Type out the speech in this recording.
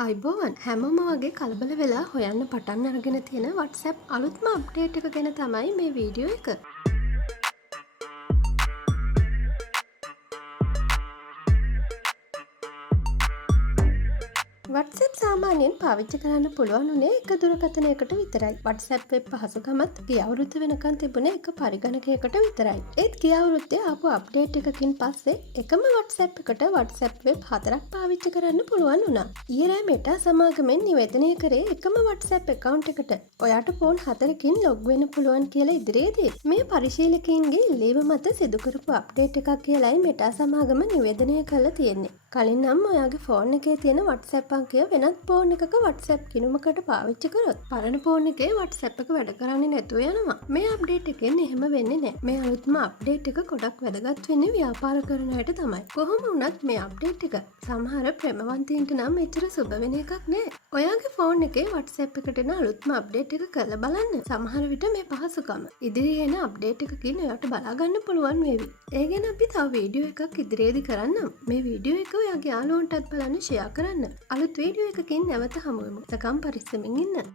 අයිබෝවන් හැමෝම වගේ කලබල වෙලා හොයන්න පටන් අරගෙන තියෙන WhatsApp අලුත්ම අප්ඩේට් එක ගැන තමයි මේ වීඩියෝ එක. WhatsApp සාමාන්‍යයෙන් පාවිච්චි කරන්න පුළුවන් උනේ එක දුරකථනයකට විතරයි. WhatsApp වෙබ් පහසුකමත් ගිය අවුරුද්ද වෙනකන් තිබුණේ එක පරිගණකයකට විතරයි. ඒත් ගිය අවුරුද්දේ ආපු අප්ඩේට් එකකින් පස්සේ එකම WhatsApp එකට WhatsApp වෙබ් 4ක් පාවිච්චි කරන්න පුළුවන් වුණා. ඊයේ මෙටා සමාගමෙන් නිවේදනය කරේ එකම WhatsApp account එකට ඔයාට ෆෝන් 4කින් ලොග් වෙන්න පුළුවන් කියලා ඉදිරියේදී මේ පරිශීලකයින්ගේ ඉල්ලීම මත සිදු කරපු අප්ඩේට් එකක් කියලායි මෙටා සමාගම නිවේදනය කරලා තියෙන්නේ. කලින් නම් ඔයාගේ ෆෝන් එකේ තියෙන WhatsApp අංකය වෙනත් ෆෝන් එකක WhatsApp කිනුමකට පාවිච්චි කරොත් පරණ ෆෝන් එකේ WhatsApp එක වැඩ කරන්නේ නැතුව යනවා. මේ අප්ඩේට් එකෙන් එහෙම වෙන්නේ නැහැ. මේ අලුත්ම අප්ඩේට් එක ගොඩක් වැදගත් වෙන්නේ ව්‍යාපාර කරන අයට තමයි. කොහොම වුණත් මේ අප්ඩේට් එක සමහර ප්‍රේමවන්තයින්ට නම් එච්චර සුබ වෙන එකක් නෑ. ඔයාගේ ෆෝන් එකේ WhatsApp එකට එන අලුත්ම අප්ඩේට් එක කරලා බලන්න. සමහර විට මේ පහසුකම ඉදිරියේ එන අප්ඩේට් එකකින් ඔයාට බලා ගන්න පුළුවන් වේවි. ඒ ගැන අපි තව වීඩියෝ එකක් ඉදිරියේදී කරන්නම්. මේ වීඩියෝ එක ඔයාගේ යාළුවන්ටත් බලන්න ෂෙයා කරන්න. අලුත් වීඩියෝ එකකින් නැවත හමු වෙමු. සකම් පරිස්සමින් ඉන්න.